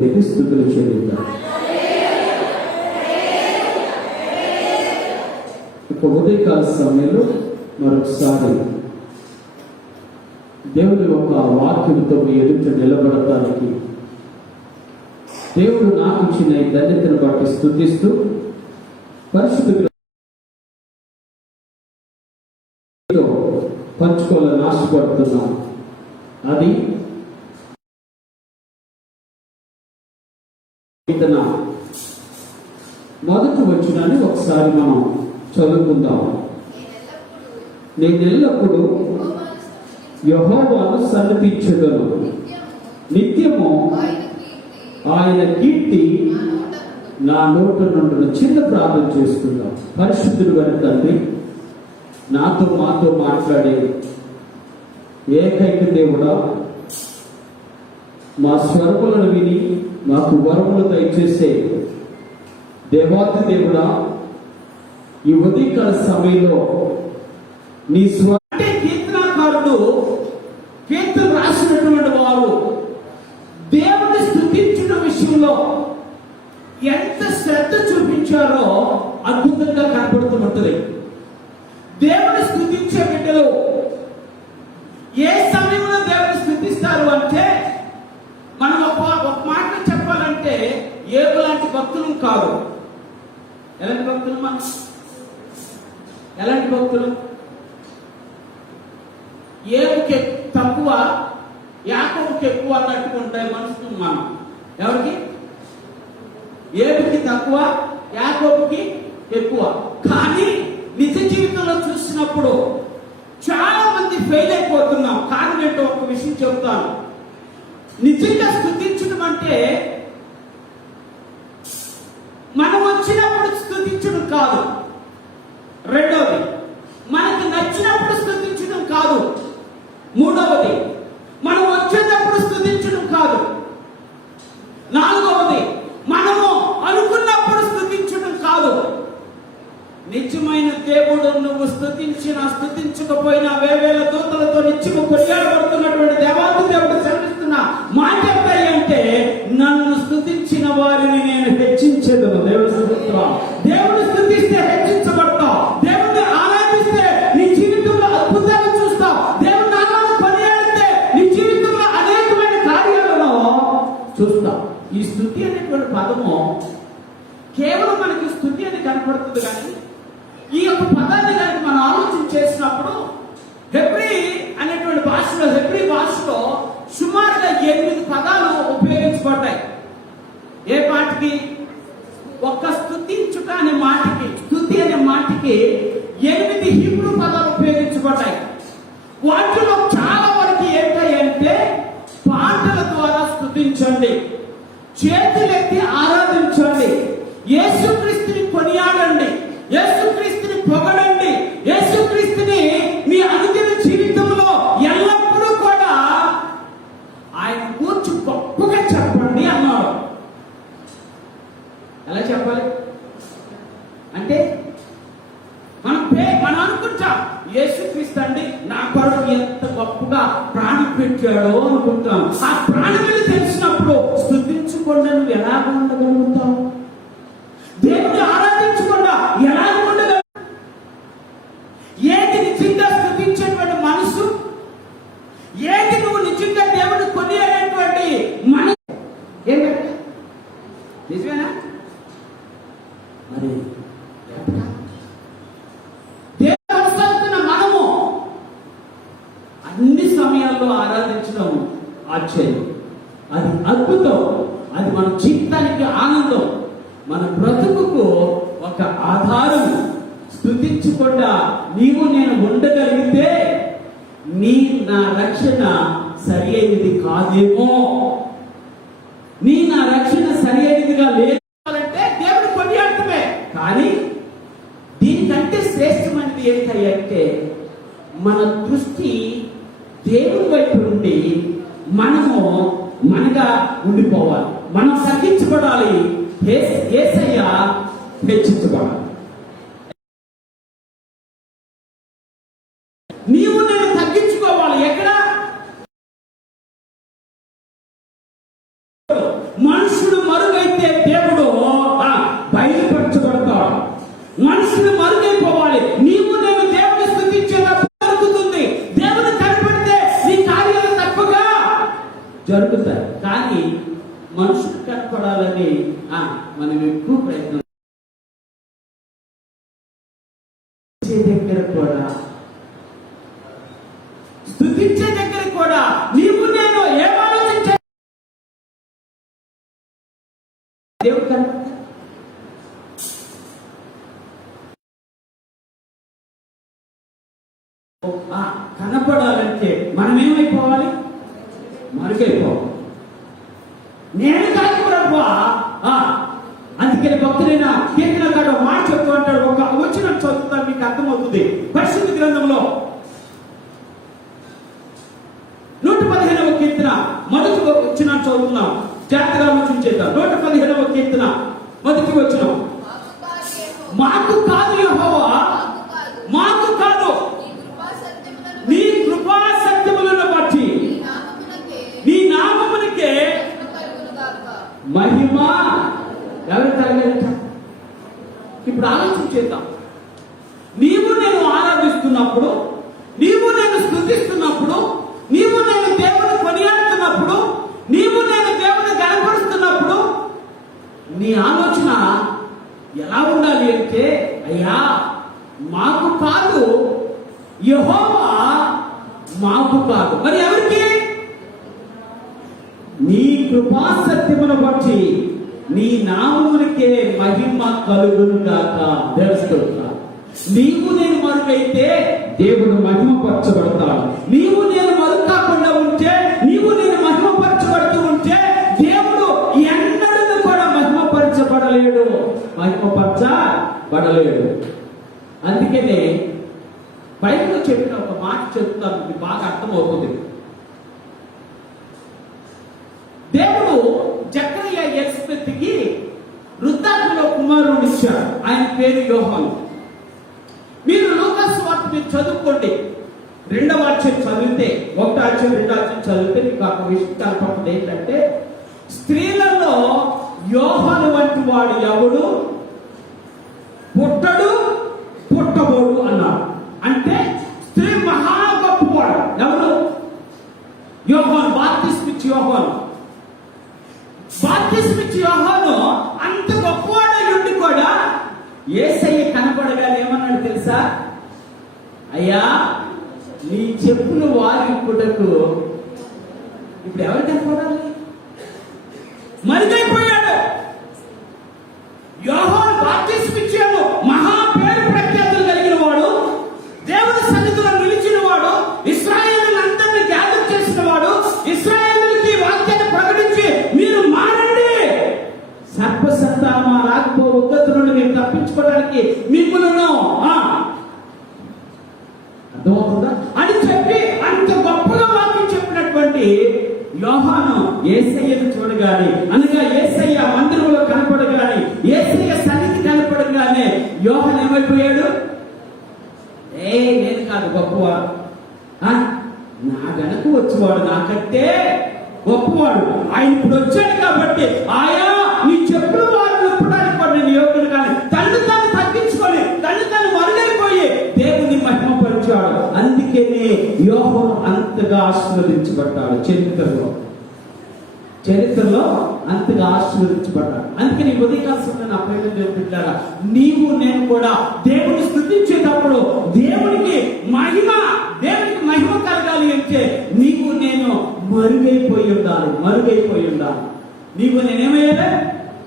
స్థుతులు చెల్లిద్దాం. ఇక ఉదయకాల సమయంలో మరొకసారి దేవుని యొక్క వాక్యంతో మీ ఎదుట నిలబడటానికి దేవుడు నాకు ఇచ్చిన ఈ ధన్యతను బట్టి స్తుతిస్తూ పరిశుద్ధ పంచుకోవాలని ఆశపడుతున్నాం. అది మొదటి వచనాన్ని ఒకసారి మనం చదువుకుందాం. నేను ఎల్లప్పుడూ యెహోవాను సన్నతించెదను, నిత్యము ఆయన కీర్తి నా నోట నుండి. చిన్న ప్రార్థన చేసుకుందాం. పరిశుద్ధుడు గారి తండ్రి, మాతో మాట్లాడే ఏకైక దేవుడా, మా స్వరములను విని మాకు వరములు దయచేసే దేవాతి దేవుడా, ఈ ఉదయకాల సమయంలో నీ అంటే కీర్తనకారుడు కీర్తన రాసినటువంటి వారు దేవుని స్తుతించిన విషయంలో ఎంత శ్రద్ధ చూపించారో అద్భుతంగా కనపడుతూ ఉంటుంది. దేవుని స్తుతించే బిడ్డలు ఏ సమయంలో దేవుని స్తుతిస్తారు అంటే, మనం ఒక మాట చెప్పాలంటే ఏబు లాంటి భక్తులు కాదు. ఎలాంటి భక్తులు? మనం ఎలాంటి భక్తులు? ఏబుకి తక్కువ, యాకోబుకి ఎక్కువ అన్నట్టుగా ఉంటాయి మనుషులు. మనం ఎవరికి? ఏబుకి తక్కువ, యాకోబుకి ఎక్కువ. కానీ నిజ జీవితంలో చూసినప్పుడు చాలా మంది ఫెయిల్ అయిపోతున్నాం. కారణం ఏంటో ఒక విషయం చెప్తాను. నిజంగా స్తుతించడం అంటే మనం వచ్చినప్పుడు స్తుతించడం కాదు. రెండవది, మనకు నచ్చినప్పుడు స్తుతించడం కాదు. మూడవది, మనం వచ్చేటప్పుడు స్తుతించడం కాదు. నాలుగవది, మనము అనుకున్నప్పుడు స్తుతించడం కాదు. నిజమైన దేవుడు నువ్వు స్తుతించకపోయినా వేవేల దూతలతో నిత్యము కొనియాడబడుతున్నటువంటి దేవాది దేవుడు సెలవిస్తున్న మాట అంటే, నన్ను స్తుతించిన వారిని నేను హెచ్చించేదను. దేవుడు స్తుతిస్తాం. దేవుడు స్తుతిస్తే హెచ్చించబడతావు. దేవుడిని ఆరాధిస్తే నీ జీవితంలో అద్భుతాలు చూస్తావు. దేవుడి నామాన్ని కొనియాడితే నీ జీవితంలో అనేకమైన కార్యాలను చూస్తావు. ఈ స్తుతి అనేటువంటి పదము కేవలం మనకి స్తుతి అని కనపడుతుంది. కానీ ఈ యొక్క పదాన్ని కనుక మనం ఆలోచన చేసినప్పుడు హెబ్రీ అనేటువంటి భాషలో, హెబ్రీ భాషలో సుమారుగా 8 పదాలు ఉపయోగించబడ్డాయి. ఏ మాటకి? ఒక్క స్తుతించుట అనే మాటకి, స్తుతి అనే మాటకి 8 హీబ్రూ పదాలు ఉపయోగించబడ్డాయి. వాటిలో చాలా వరకు ఏంటంటే, పాటల ద్వారా స్తుతించండి, చేతులెత్తి ఆరాధించండి, యేసుక్రీస్తుని కొనియాడండి, యేసుక్రీస్తుని పొగడండి, యేసుక్రీస్తుని మీ అనుదిన జీవితంలో ఎల్లప్పుడూ కూడా ఆయన కూర్చు గొప్పగా చెప్పండి అన్నాడు. ఎలా చెప్పాలి అంటే, మనం అనుకుంటాం యేసుక్రీస్తు అండి నా కొరకు ఎంత గొప్పగా ప్రాణం పెట్టాడో అనుకుంటాం. ఆ ప్రాణం తెలిసినప్పుడు స్తుతించకుండా నువ్వు ఎలా ఉండగలుగుతావు? దేవుని ఆరాధించకుండా ఎలా ఉండగలవు? ఏది నిజంగా స్తుతించేటువంటి మనసు? ఏది నువ్వు నిజంగా దేవుని కొనియాడేటువంటి మనసు? ఏంటంటే నిజమేనా? మరి దేవుని అనుసరిస్తున్న మనము అన్ని సమయాల్లో ఆరాధించడం ఆశ్చర్యం, అది అద్భుతం, అది మన జీవితానికి ఆనందం, మన బ్రతుకుకు ఒక ఆధారం. స్తుతించకుండా నీవు నేను ఉండగలిగితే నా రక్షణ సరి అయినది కాదేమో, నా రక్షణ సరి అయినదిగా లేదంటే దేవుడు కొనియాడటమే. కానీ దీనికంటే శ్రేష్టమైనది ఏంటంటే, మన దృష్టి దేవుని వైపు నుండి మనము మనగా ఉండిపోవాలి. మనం తగ్గించబడాలి, యేసయ్య హెచ్చించబడాలి. నీవు నేను తగ్గించుకోవాలి. ఎక్కడ? మనుషులు జరుగుతాయి. కానీ మనుషులు కనపడాలని మనం ఎక్కువ ప్రయత్నం దగ్గర కూడా, స్తుతించే దగ్గర కూడా నీవు నేను ఏమాలోచించే దేవుడు కనపడాలంటే మనం ఏమైపోవాలి? మరుగైపోవాలి. నేను కాదు. అందుకని భక్తులైన కీర్తనకారుడు మాట చెప్తూ అంటాడు. ఒక వచనం చదువుతాను, మీకు అర్థమవుతుంది. పరిశుద్ధ గ్రంథంలో 115వ కీర్తన మొదటి వచనం చదువుతున్నాం. జాగ్రత్తగా వచనం చేద్దాం. 115వ కీర్తన మొదటి వచనం. మాకు కాదు యెహోవా, మాకు కాదు, నీ కృపా సత్యములను బట్టి నీ నామమునకే మహిమ. ఎవరు తరగట? ఇప్పుడు ఆలోచన చేద్దాం. నీవు నేను ఆరాధిస్తున్నప్పుడు, నీవు నేను స్తుతిస్తున్నప్పుడు, నీవు నేను దేవుని కొనియాడుతున్నప్పుడు, నీవు నేను దేవుని గణపరుస్తున్నప్పుడు నీ ఆలోచన ఎలా ఉండాలి అంటే, అయ్యా మాకు కాదు, యెహోవా మాకు కాదు, మరి ఎవరికి? నీ కృపా సత్యమును బట్టి నీ నామమునికే మహిమ కలుగును గాక. తెలుసుకుంటా, నీవు నేను మరుగైతే దేవుడు మహిమపరచబడతాడు. నీవు నేను మరుగు కాకుండా ఉంటే, నీవు నేను మహిమపరచబడుతూ ఉంటే దేవుడు ఎన్నడూ కూడా మహిమపరచబడలేడు, మహిమపరచబడలేడు. అందుకనే బైబిల్లో చెప్పిన ఒక మాట చెప్తాను, మీకు బాగా అర్థమవుతుంది. దేవుడు జకరియా ఎలిజబెత్కి వృద్ధాప్యలో కుమారుడు ఇచ్చాడు. ఆయన పేరు యోహాను. మీరు లూకా సువార్త మీరు చదువుకోండి. 2వ అధ్యాయం చదివితే, 1వ అధ్యాయం 2వ అధ్యాయం చదివితే మీకు ఒక విషయం కనపడుతుంది. ఏంటంటే, స్త్రీలలో యోహాను వంటి వాడు ఎవడు పుట్టడు, పుట్టబోడు అన్నాడు. అంటే స్త్రీ మహా గొప్పవాడు. ఎవరు? యోహాను. బాప్తిస్మిచ్చి యోహాను. బాప్తిస్మిచ్చి యోహాను అంత గొప్పవాడై ఉండి కూడా యేసయ్య కనపడగానే ఏమన్నాడు తెలుసా? అయ్యా నీ చెప్పులు వారిప్పుటకు. ఇప్పుడు ఎవరు కనపడాలి? మరిగైపోయాడు. యోహాను బాప్తిస్మిచ్చాడు. మహా పేరు ప్రఖ్యాతులు కలిగిన వాడు, దేవుని సన్నిధిలో నిలిచిన వాడు, ఇశ్రాయేలులందరినీ గ్యాదర్ చేసిన వాడు, ఇశ్రాయేలుకి వాక్యాన్ని ప్రకటించి మీరు మారండి, సర్పసంతామా రాకపో ఉగ్గత నుండి మీరు తప్పించుకోవడానికి మిమ్మల్ని అర్థమవుతుందా అని చెప్పి అంత గొప్పగా వాక్యం చెప్పినటువంటి యోహాను యేసయ్యను చూడగానే, అనగా యేసయ్య మందిరంలో కనపడగానే, యేసయ్య సన్నిధి కనపడగానే యోహాను ఏమైపోయాడు? నేను కాదు గొప్పవాడు, నా వెనక వచ్చేవాడు నాకంటే గొప్పవాడు. ఆయన ఇప్పుడు వచ్చాడు కాబట్టి ఆయా నీ చెప్పులు వారు నిప్పడానికి కూడా నేను యోగ్యుడు. కానీ తల్లి తాను తగ్గించుకొని, తల్లి తాను మరుగైపోయి దేవుని మహిమపరిచాడు. అందుకనే యోహాను అంతగా ఆశీర్వదించబడ్డాడు. చరిత్రలో అంతగా ఆశీర్వదించబడ్డాడు. అందుకని ఉదయకాల నా ప్రేమ దేవుడారా, నీవు నేను కూడా దేవుని స్తుతించేటప్పుడు దేవునికి మహిమ కలగాలి అంటే నీవు నేను మరుగైపోయి ఉండాలి. నీవు నేనేమయ్యాలి?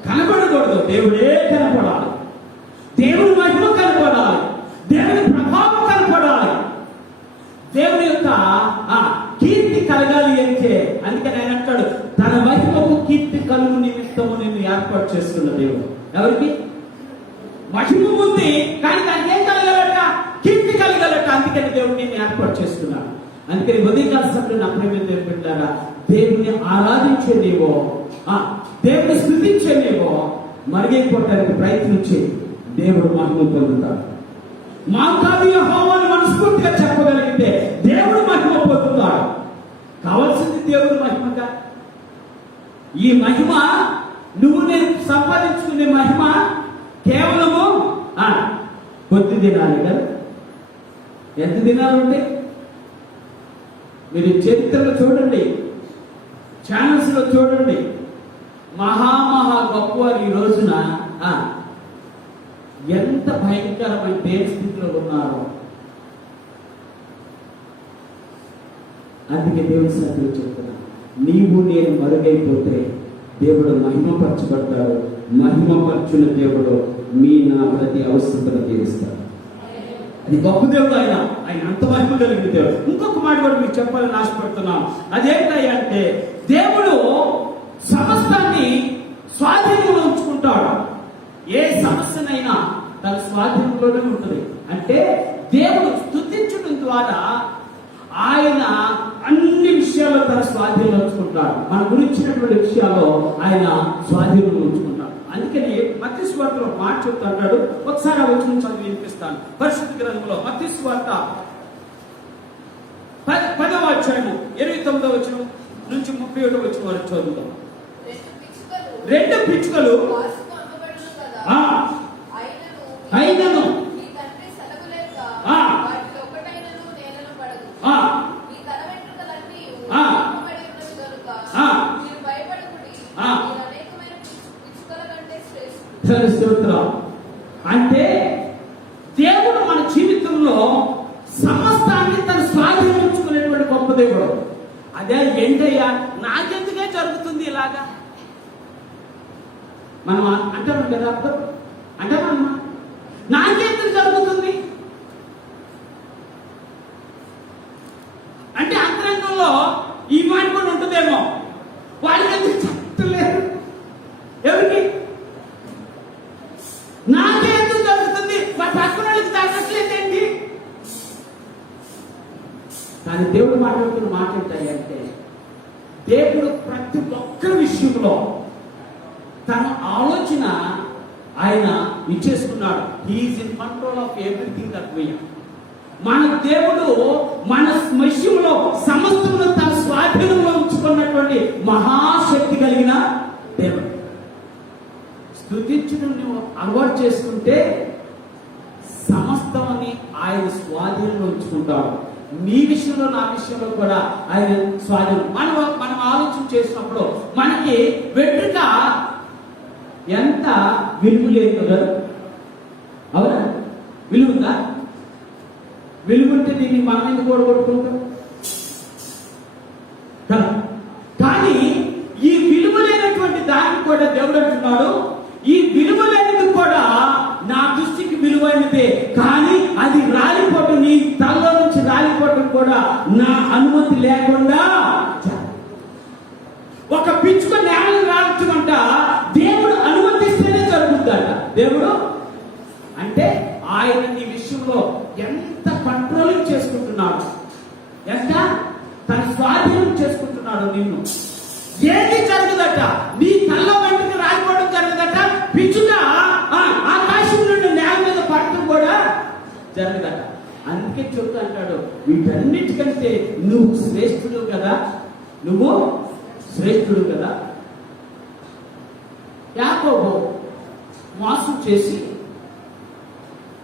కనపడకూడదు, దేవుడే కనపడాలి, దేవుని మహిమ కనపడాలి, దేవుని ప్రభావం కనపడాలి, దేవుని యొక్క కీర్తి కలగాలి అంటే. అందుకని ఆయన అంటాడు, తన మహిమకు కీర్తి కలుగు నిమిత్తము నేను ఏర్పాటు చేస్తున్న దేవుడు. ఎవరికి? మహిమ ఉంది కానీ దానికి ఏం కలగాలట? కీర్తి కలగాలట. అందుకని దేవుడు నేను ఏర్పాటు చేస్తున్నాను. అందుకని ఉదయకాల సమయంలో నా ప్రేమ దేవుడు పెట్టారా, దేవుని ఆరాధించేదేవో, దేవుని స్తుతించేదేవో మరుగైపోవటానికి ప్రయత్నించి దేవుడు మహిమ పొందుతాడు. మా కాదు యెహోవాను మనస్ఫూర్తిగా చెప్పగలిగితే దేవుడు మహిమ పొందుతాడు. కావాల్సింది దేవుడు మహిమగా. ఈ మహిమ నువ్వు నేను సంపాదించుకునే మహిమ కేవలము కొద్ది దినాలు కదా. ఎంత దినాలు ఉంటాయి? మీరు చరిత్రలో చూడండి, ఛానల్స్ లో చూడండి, మహా గొప్పవారు ఈ రోజున ఎంత భయంకరమైన స్థితిలో ఉన్నారో. అందుకే దేవుని సన్నిధిలో చెప్తున్నా, నీవు నేను మరుగైపోతే దేవుడు మహిమపరచబడతాడు. మహిమపరచున దేవుడు నా ప్రతి అవసరతను తీరుస్తాడు. అది గొప్ప దేవుడు. ఆయన అంత మహిమ కలిగిన దేవుడు. ఇంకొక మాట కూడా మీకు చెప్పాలని ఆశపడుతున్నాం. అదేంటంటే దేవుడు సమస్తాన్ని స్వాధీనంలో ఉంచుకుంటాడు. ఏ సమస్యనైనా తన స్వాధీనంలోనే ఉంటుంది. అంటే దేవుడు స్తుతించడం ద్వారా ఆయన అన్ని విషయాల్లో తన స్వాధీనంలో ఉంచుకుంటాడు. మన గురించినటువంటి విషయాల్లో ఆయన స్వాధీనంలో ఉంచుకుంటాడు. అందుకని మత్తయి సువార్తలో మాట చెప్తాడు. ఒకసారి ఆ వచనం చదివి వినిపిస్తాను. పరిశుద్ధ గ్రంథంలో మత్తయి సువార్త 10వ అధ్యాయము 29వ వచనం నుంచి 31వ వచనం వరకు చదువుతాం. రెండు పిచ్చుకలు అయినను అంటే దేవుడు మన జీవితంలో సమస్తాన్ని తన స్వాధీనం ఉంచుకునేటువంటి గొప్ప దేవుడు. అదే ఏంటయ్యా నాకెందుకే జరుగుతుంది ఇలాగా మనం అంటాం కదా, అర్థం అంటామమ్మా, నాకెందుకు జరుగుతుంది అంటే అంతరంగంలో ఈ మాట కూడా ఉంటుందేమో. వాళ్ళకి ఎందుకు చెప్తలేదు? ఎవరికి? నాకెందుకు జరుగుతుంది, మా పక్కన వాళ్ళకి తగ్గట్లేదేంటి? కానీ దేవుడు మాట్లాడుతున్న మాట ఏంటంటే, దేవుడు ప్రతి ఒక్క విషయంలో తన ఆలోచన ఆయన ఇచ్చేసుకున్నాడు. He is in control of everything that we are. మన దేవుడు మన విషయంలో సమస్తమును తన స్వాధీనంలో ఉంచుకున్నటువంటి మహాశక్తి కలిగిన దేవుడు. స్తుతించడం నువ్వు అలవాటు చేసుకుంటే సమస్తమని ఆయన స్వాధీనంలో ఉంచుకుంటాడు. మీ విషయంలో నా విషయంలో కూడా ఆయన స్వాధీనం. మనం ఆలోచన చేసినప్పుడు మనకి వెంట్రుక ఎంత విలువ లేదు కదా, అవునా? విలువ ఉందా? విలువ ఉంటే దీన్ని మనం ఎందుకు ఓడగొట్టుకుంటాం కదా. కానీ ఈ విలువ లేనటువంటి దాన్ని కూడా దేవుడు అంటున్నాడు, ఈ విలువ లేనిది కూడా నా దృష్టికి విలువైనదే, కానీ అది రాలిపోవటం, నీ తలలో నుంచి రాలిపోవటం కూడా నా అనుమతి లేకుండా. ఒక పిచ్చుక నేలను రాల్చమంట దేవుడు అనుమతిస్తేనే జరుగుతుందట. దేవుడు అంటే ఆయన నీ విషయంలో ఎంత కంట్రోలింగ్ చేసుకుంటున్నాడు, ఎంత తన స్వాధీనం చేసుకుంటున్నాడు నిన్ను. ఏది జరగదట, నీ తల్లో వెంటనే రాలిపోవడం జరగదట, పిచ్చుక ఆకాశం నుండి నేల మీద పడటం కూడా జరగదట. అందుకే చెప్తా అంటాడు, వీటన్నిటికంటే నువ్వు శ్రేష్ఠుడు కదా, నువ్వు శ్రేష్ఠుడు కదా. యాకోబు మోసం చేసి,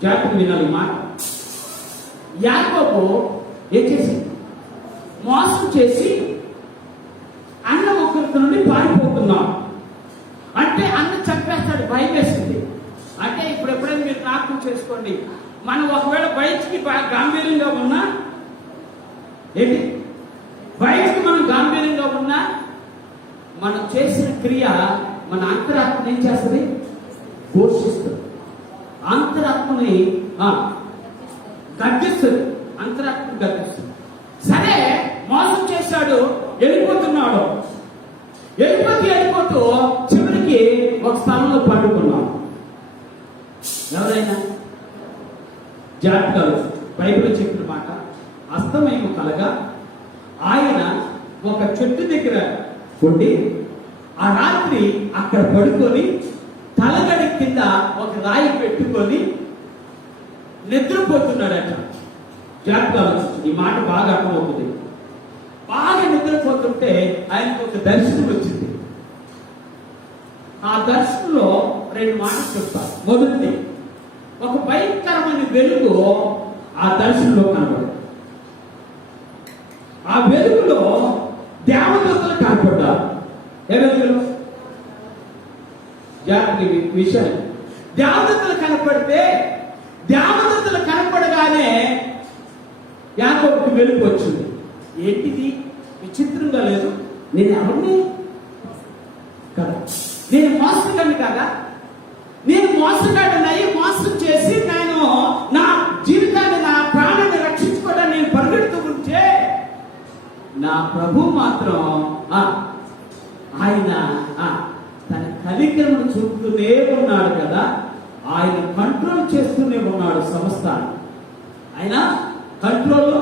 జాగ్రత్తగా వినాలి మాట, యాకోబు ఏం చేసి మోసం చేసి అన్న ఒకరి నుండి పారిపోతున్నాం అంటే అన్న చంపేస్తాడు, భయం వేసింది. అంటే ఇప్పుడు ఎప్పుడైనా మీరు జ్ఞాపకం చేసుకోండి, మనం ఒకవేళ బయటికి గాంభీర్యంగా ఉన్నా, ఏంటి బయటికి మనం గాంభీర్యంగా ఉన్నా, మనం చేసిన క్రియ మన అంతరాత్మని ఏం చేస్తుంది? ఘోషిస్తుంది. అంతరాత్మని గర్జిస్తుంది, అంతరాత్మని గర్జిస్తుంది. సరే మోసం చేశాడు, వెళ్ళిపోతున్నాడు. వెళ్ళిపోతూ చివరికి ఒక స్థలంలో పడుకున్నాడు. ఎవరైనా జాతకాలు బైబిల్ చెప్పిన మాట, అస్తమయం కలగా ఆయన ఒక చెట్టు దగ్గర ఉండి ఆ రాత్రి అక్కడ పడుకొని తలగడి కింద ఒక రాయి పెట్టుకొని నిద్రపోతున్నాడట. జాతకాలు ఈ మాట బాగా అర్థమవుతుంది. బాగా నిద్రపోతుంటే ఆయనకు ఒక దర్శనం వచ్చింది. ఆ దర్శనంలో రెండు మాటలు చెప్తారు. మొదటిది, ఒక భయంకరమైన వెలుగు ఆ దర్శనంలో కనబడింది. ఆ వెలుగులో దేవదూతలు కనపడ్డారు. జాగ్రత్త విషయం. దేవదూతలు కనపడగానే యాకోబుకి వెలుగు వచ్చింది. ఏంటిది విచిత్రంగా లేదు? నేను ఎవరిని కదా, నేను మోసగాడిని కాదా? నేను మోసగాడినై మోసం చేసి నేను నా జీవితాన్ని, నా ప్రాణాన్ని రక్షించుకోవడానికి నేను పరిగెడుతూ ఉంటే నా ప్రభు మాత్రం ఆయన తన కనికరమును చూపుతూనే ఉన్నాడు కదా, ఆయన కంట్రోల్ చేస్తూనే ఉన్నాడు సంస్థాన్ని. ఆయన కంట్రోల్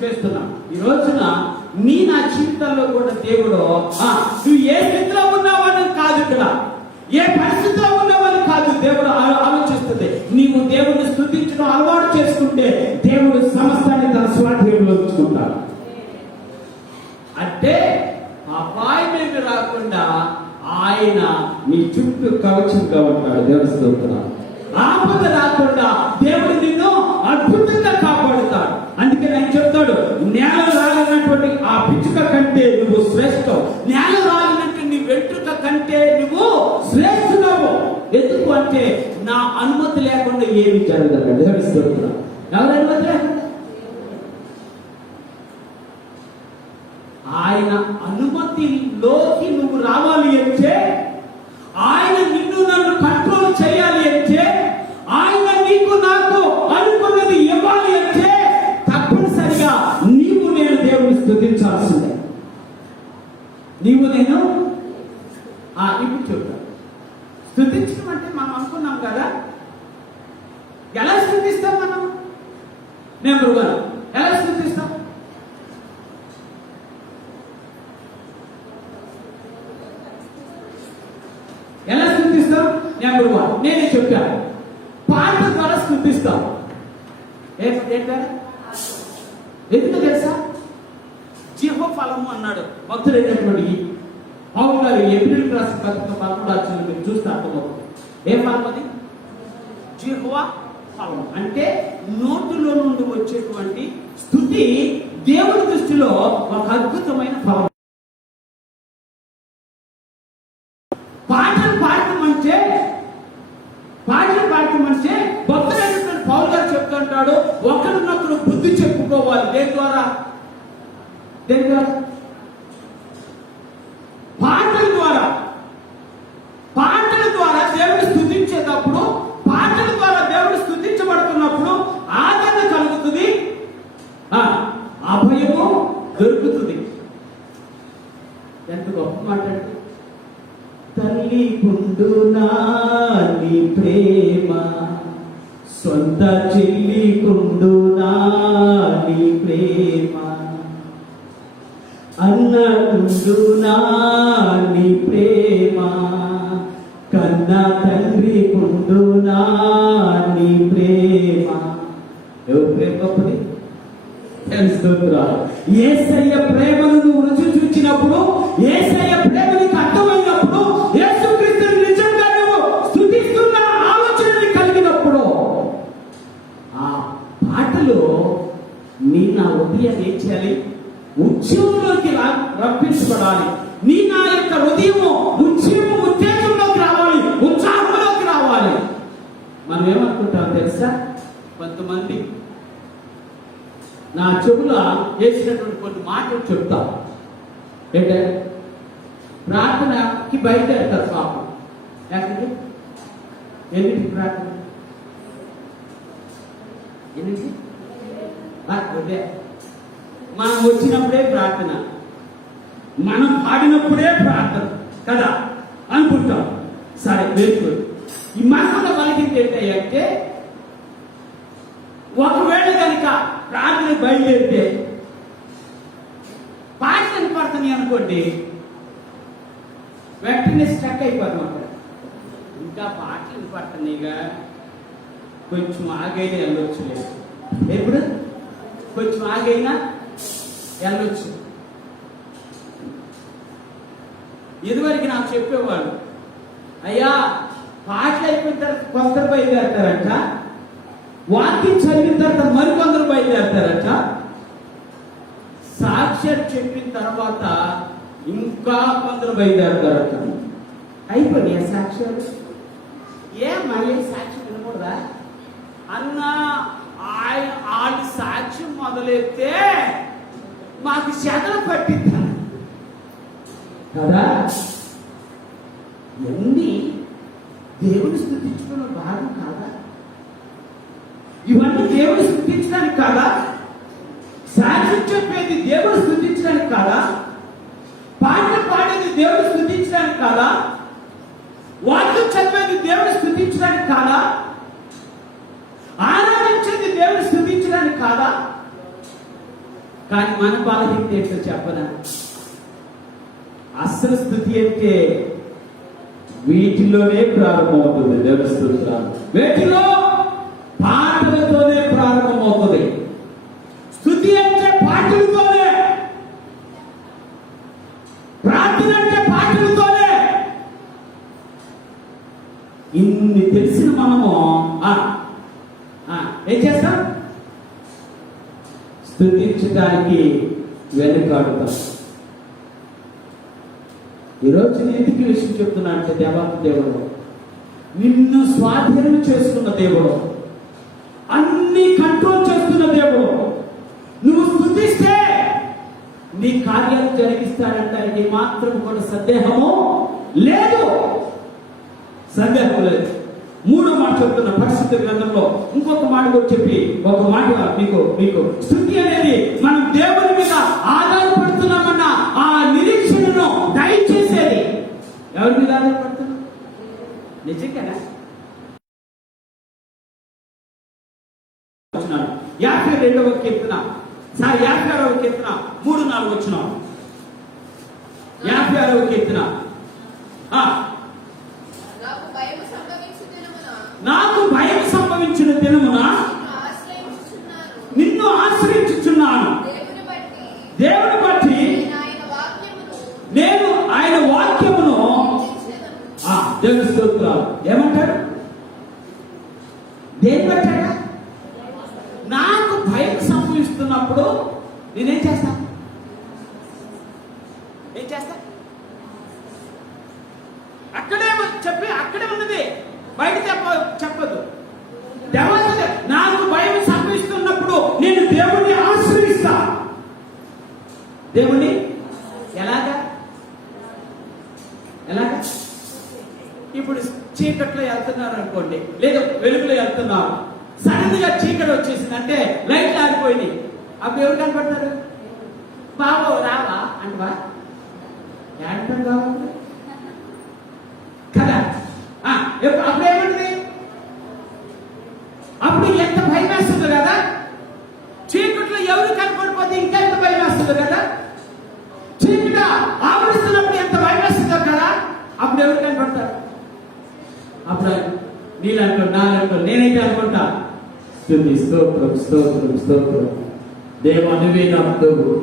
చేస్తున్నాడు. ఈ రోజున నా జీవితంలో కూడా దేవుడు నువ్వు ఏ స్థితిలో ఉన్నావని కాదు, ఇక్కడ ఏ పరిస్థితిలో ఉన్నావని కాదు, దేవుడు ఆలోచిస్తుంది. నీవు దేవుడిని స్తుతించడం అలవాటు చేసుకుంటే దేవుడు సమస్తాన్ని తన స్వాధీనంలో ఉంచుకుంటాడు. అంటే అపాయమేమి రాకుండా ఆయన నీ చుట్టూ కవచంగా ఉంటాడు. దేవుడు స్తోత్రాలు. ఆపద రాకుండా దేవుడు నిన్ను అద్భుతంగా కాపాడుతాడు. అందుకే నేను చెప్తాడు, నేల రాలినటువంటి ఆ పిచ్చుక కంటే నువ్వు శ్రేష్టం, నేల రాలినట్టు నీ వెంట్రుక కంటే నువ్వు శ్రేష్ఠుడవు. ఎందుకు అంటే నా అనుమతి లేకుండా ఏమి జరగదు. దేవుడు స్తోత్రాలు. ఎవరి అనుమతి లేకుండా? ఆయన అనుమతిలోకి నువ్వు రావాలి అంటే, ఆయన నిన్ను నన్ను కంట్రోల్ చేయాలి అంటే, ఆయన నీకు నాకు అనుకున్నది ఇవ్వాలి అంటే తప్పనిసరిగా నీవు నేను దేవుని స్తుతించాల్సిందే. నీవు నేను ఇప్పుడు చెప్తాను. స్తుతించడం అంటే మనం అనుకున్నాం కదా, ఎలా స్తుతిస్తాం మనం? నెంబర్ 1 ఎలా స్తుతిస్తాం? ఎలా స్తుతిస్తాం? నెంబర్ 1 నేనే చెప్పాను, పాట ద్వారా స్తుతిస్తాం. ఎందుకు తెలుసా? జీవ ఫలము అన్నాడు భక్తుడైనటువంటి పౌలు గారు. ఏప్రిల్ రాసిన పత్రిక 13 మీరు చూస్తే అర్థమవుతుంది. ఏ ఫలం అది? జీవ ఫలం అంటే నోటిలో నుండి వచ్చేటువంటి స్తుతి దేవుడి దృష్టిలో ఒక అద్భుతమైన ఫలం. పాటలు పాడటమంటే భక్తుడైనటువంటి పౌలు గారు చెప్తుంటాడు, ఒకరినొకరు బుద్ధి చెప్పుకోవాలి. దేని ద్వారా? పాటల ద్వారా దేవుడు స్తుతించేటప్పుడు, పాటల ద్వారా దేవుడు స్తుతించబడుతున్నప్పుడు ఆదరణ కలుగుతుంది, అభయము దొరుకుతుంది. ఎంత గొప్ప మాట అంటే, తల్లి కుండునా నీ ప్రేమ, సొంత చెల్లి కుండునా నీ ప్రేమ, అన్న కుండునా నీ ప్రేమ, కన్న తండ్రి కుండునా నీ ప్రేమ. ఎవరు ప్రేమ గొప్పది? యేసయ్య ప్రేమను నువ్వు రుచి చూచినప్పుడు, యేసయ్య ప్రేమ నీకు అర్థమైనప్పుడు, యేసుక్రీస్తుని నిజంగా నువ్వు స్తుతిస్తున్న ఆలోచన కలిగినప్పుడు, ఆ పాటలు నా హృదయాన్ని ఏం చేయాలి? ఉద్యమంలోకి రప్పించబడాలి. నా యొక్క హృదయము ఉత్తేజంలోకి రావాలి, ఉత్సాహంలోకి రావాలి. మనం ఏమనుకుంటాం తెలుసా? కొంతమంది నా చెవులో వేసినటువంటి కొన్ని మాటలు చెప్తా. ఏంటంటే ప్రార్థనకి బయలుదేరుతారు పాపం. లేకపోతే ఎన్నింటికి ప్రార్థన? ఎన్నింటికి? మనం వచ్చినప్పుడే ప్రార్థన, మనం పాడినప్పుడే ప్రార్థన కదా అనుకుంటాం. సరే, వెరీ. ఈ మనకున్న బలహీనత ఏంటంటే, ఒకవేళ కనుక ప్రార్థన బయలుదేరితే పాటలు పడుతున్నాయి అనుకోండి, వెంటనే స్టక్ అయిపోతాం అక్కడ. ఇంకా పాటలు పడుతున్నాయిగా, కొంచెం ఆగైనా వెళ్ళొచ్చులేదు. ఎప్పుడు కొంచెం ఆగైనా వెళ్ళొచ్చు. ఇదివరకు నాకు చెప్పేవాళ్ళు, అయ్యా పాటలు అయిపోయిన తర్వాత కొందరు బయలుదేరతారంట, వాక్యం చదివిన తర్వాత మరికొందరు బయలుదేరతారట, సాక్ష్యాలు చెప్పిన తర్వాత ఇంకా కొందరు బయలుదేరతారట. అయిపోయినాయి సాక్ష్యాలు. మళ్ళీ సాక్ష్యం వినకూడదా అన్న? ఆయన ఆడి సాక్ష్యం మొదలెడితే మాకు చెదలు పట్టిద్దా కదా? ఇవన్నీ దేవుని స్తుతించడం భాగం కాదా? ఇవన్నీ దేవుని స్తుతించడానికి కాదా? సాక్ష్యం చెప్పేది దేవుని స్తుతించడానికి కాదా? పాటలు పాడేది దేవుని స్తుతించడానికి కాదా? వాక్యం చదివేది దేవుని స్తుతించడానికి కాదా? ఆరాధించేది దేవుని స్తుతించడానికి కాదా? కానీ మన బాధ్యత ఏంటో చెప్పనా? అసలు స్థుతి అంటే వీటిలోనే ప్రారంభమవుతుంది. దేవుని స్తుతులు వీటిలో పాటలతోనే ప్రారంభమవుతుంది. స్థుతి అంటే పాటలతోనే, ప్రార్థన అంటే పాటలతోనే. ఇన్ని తెలిసిన మనము ఏం చేస్తాం? స్తుతించడానికి వెనుకాడుతాం. ఈరోజు నేను ఎందుకు విషయం చెప్తున్నా అంటే, దేవాతి దేవుడు నిన్ను స్వాధీనం చేసుకున్న దేవుడు, అన్ని కంట్రోల్ చేస్తున్న దేవుడు. నువ్వు స్తుతిస్తే నీ కార్యాలు జరిగిస్తాడంటానికి మాత్రం కూడా సందేహము లేదు. సందేహం లేదు. మూడో మాట చెప్తున్న పరిశుద్ధ గ్రంథంలో ఇంకొక మాట కూడా చెప్పి ఒక మాట మీకు స్తుతి అనేది మనం దేవుని మీద ఆధారపడుతున్నామన్న ఆ నిరీక్షణను దయచేసేది. ఎవరి మీద ఆధారపడుతున్నాం? నిజంగానే 52వ కీర్తన 56వ కీర్తన 3-4 వచ్చిన 56వ కీర్తన నాకు భయం సంభవించిన దినమున నిన్ను ఆశ్రయించుచున్నాను. దేవుని బట్టి నేను ఆయన వాక్యమును దేవుని స్తోత్రాలు ఏమంటాడు? దేని బట్టాడా? నాకు భయం సంభవిస్తున్నప్పుడు నేనేం చేస్తా? అక్కడే చెప్పి అక్కడే ఉన్నది, బయట చెప్పదు. దేవత నాకు భయం సంభవిస్తున్నప్పుడు నేను దేవుణ్ణి ఆశ్రయిస్తా. దేవుణ్ణి ఎలాగా? ఇప్పుడు చీకట్లో వెళ్తున్నారు అనుకోండి, లేదా వెలుగులో వెళ్తున్నారు, సడన్ గా చీకటి వచ్చేసిందంటే లైట్లు ఆగిపోయింది. అప్పుడు ఎవరు కనపడతారు? బాబో రావా అంటవా? ఏంటంటే కావాలి కదా? అప్పుడు ఏమంటుంది? అప్పుడు ఎంత భయం వేస్తుంది కదా? చీకట్లో ఎవరు కనపడిపోతే ఇంకెంత భయం వేస్తుంది కదా? చీకట ఆవరిస్తున్నప్పుడు ఎంత భయం వేస్తుందో కదా? అప్పుడు ఎవరు కనపడతారు? అప్పుడు నీళ్ళంటూ నాలంటూ నేనైతే అనుకుంటా, స్తుతి స్తోత్రం స్తోత్రం స్తోత్రం, దేవా నువ్వే నా దేవుడు,